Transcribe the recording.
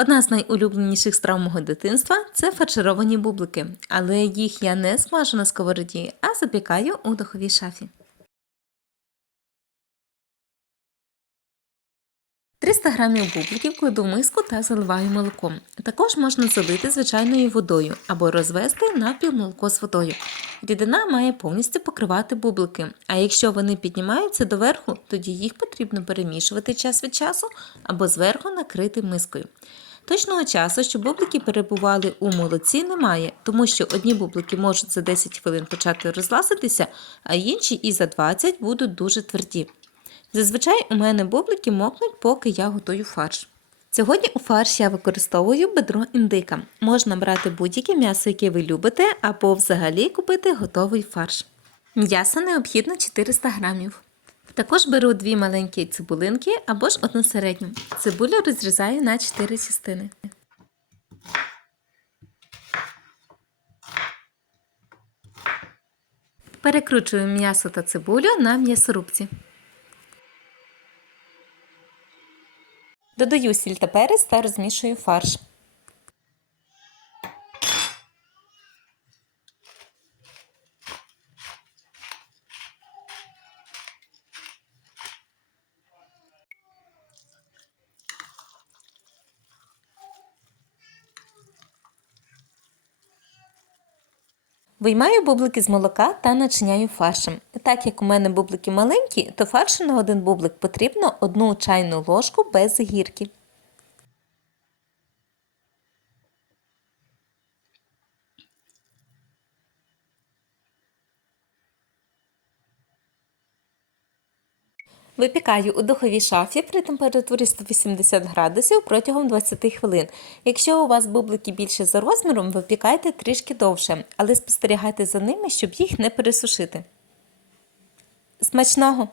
Одна з найулюбленіших страв мого дитинства це фаршировані бублики, але їх я не смажу на сковороді, а запікаю у духовій шафі. 300 грамів бубликів кладу в миску та заливаю молоком. Також можна залити звичайною водою або розвести напівмолоко з водою. Рідина має повністю покривати бублики, а якщо вони піднімаються доверху, тоді їх потрібно перемішувати час від часу або зверху накрити мискою. Точного часу, щоб бублики перебували у молоці, немає, тому що одні бублики можуть за 10 хвилин почати розласитися, а інші і за 20 будуть дуже тверді. Зазвичай у мене бублики мокнуть, поки я готую фарш. Сьогодні у фарш я використовую бедро індика. Можна брати будь-яке м'ясо, яке ви любите, або взагалі купити готовий фарш. М'яса необхідно 400 грамів. Також беру дві маленькі цибулинки або ж одну середню. Цибулю розрізаю на 4 частини. Перекручую м'ясо та цибулю на м'ясорубці. Додаю сіль та перець та розмішую фарш. Виймаю бублики з молока та начиняю фаршем. Так як у мене бублики маленькі, то фаршу на один бублик потрібно одну чайну ложку без гірки. Випікаю у духовій шафі при температурі 180 градусів протягом 20 хвилин. Якщо у вас бублики більше за розміром, випікайте трішки довше, але спостерігайте за ними, щоб їх не пересушити. Смачного!